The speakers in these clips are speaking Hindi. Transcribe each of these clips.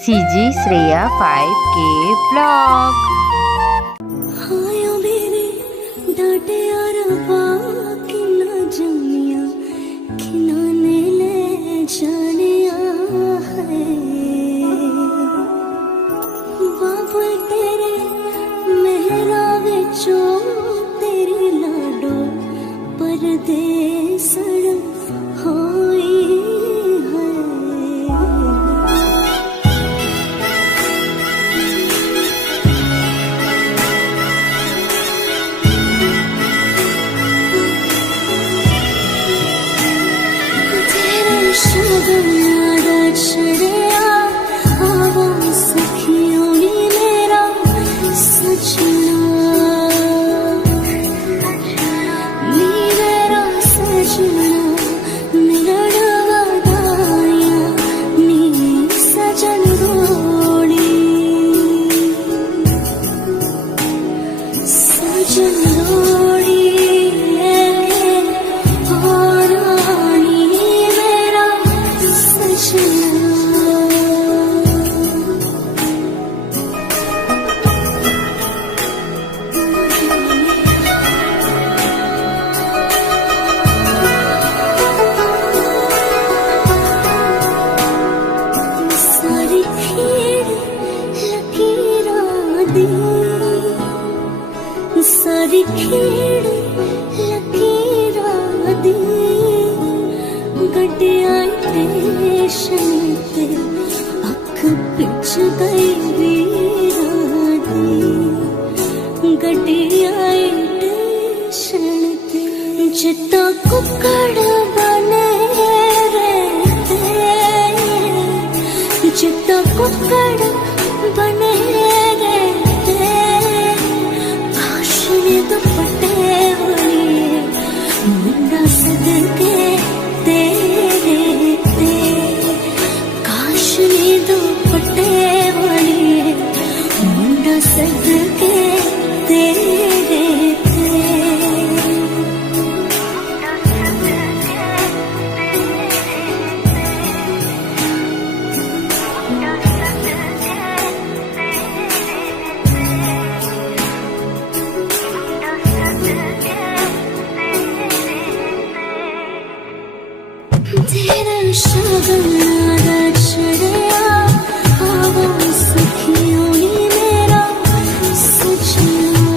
CG Shreya 5K blog. हायो मेरे डाटे और बाकी ना जमिया खिनाने ले जानिया है बाबू तेरे मेहरा विचो तेरी लाडो परदेसड़ होई सारी खेड़ लकीरां दी गड्डियां स्टेशन ते अख पिच गई वीरां दी गड्डियां स्टेशन ते जित्ता कुकड़ बने रहते जित्ता कुकड़ बने दुपट्टे वाली मुंडा सदके तेरे ते काशनी दुपट्टे वाली मुंडा सदके तेरे ते तेरा शगना चढ़िया हवा सखियों नी मेरा सजना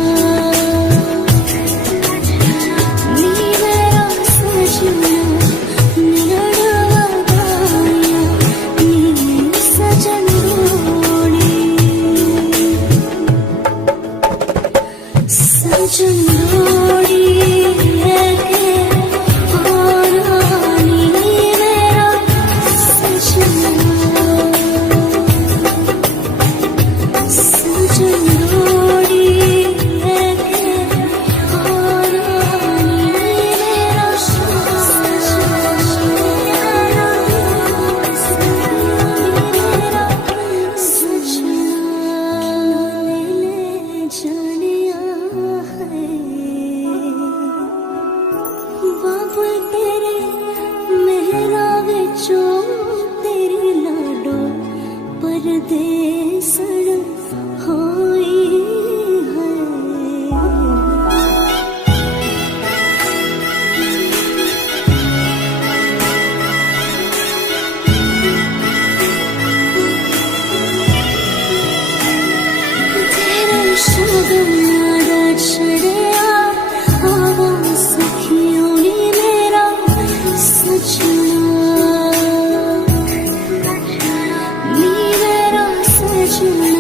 नी मेरा सजना मेरा डवाया नी सजन रोड़ी सजन रोड़ी परदेसड़ होई है तेरा शगना चढ़िया हवा सखियों नी मेरा सजना सजना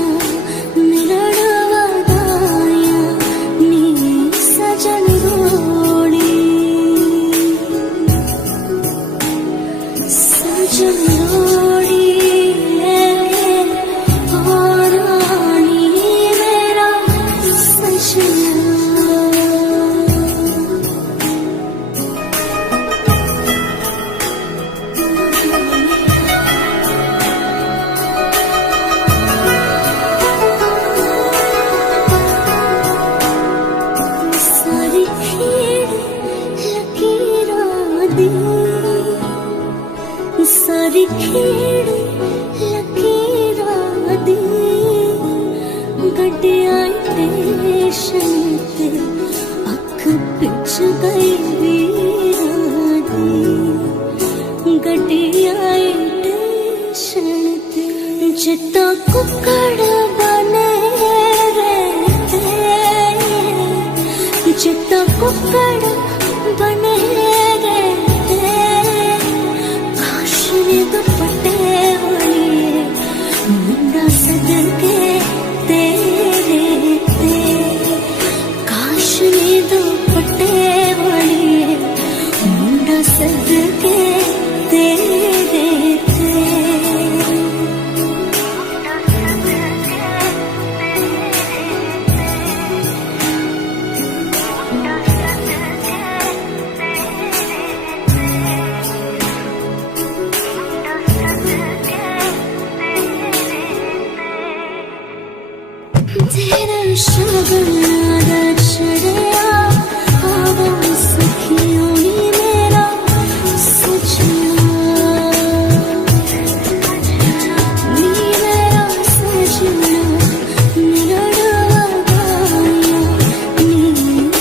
चित्ता कुकड़ बने रहते, चित्ता कुकड़ बने रहते, काशनी दुपट्टे वाली मुंडा सदके तेरे ते, काशनी दुपट्टे वाली मुंडा सदके तेरे ते। तेरा शगन रचड़िया आवा सखियों नी मेरा सजना, नी मेरा सजना मेरा डवाया, नी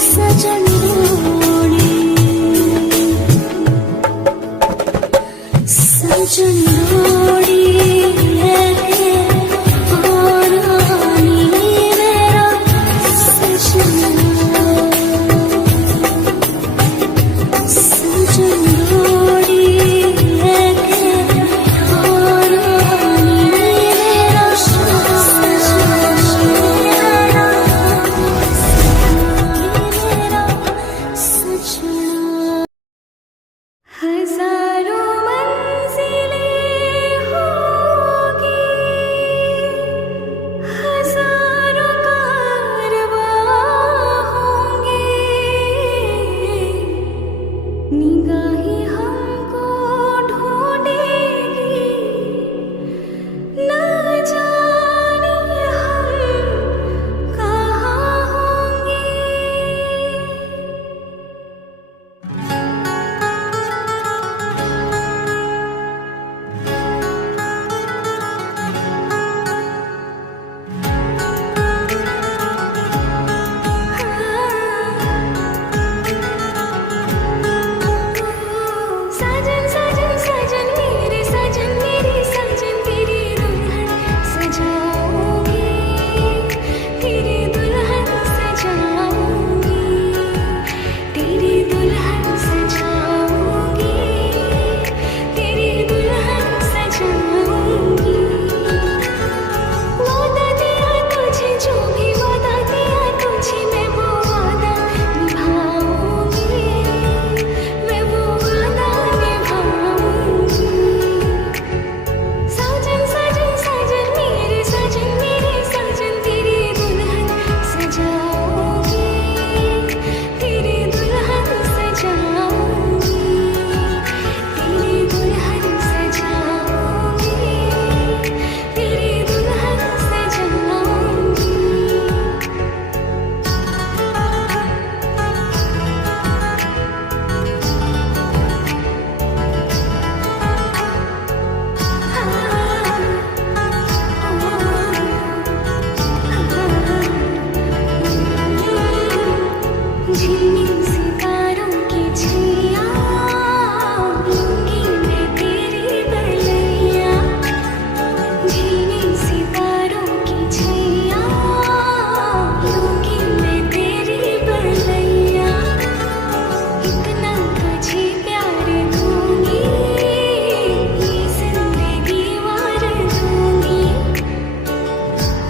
सजन डोली, सजन डोली लेके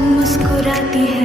मुस्कुराती है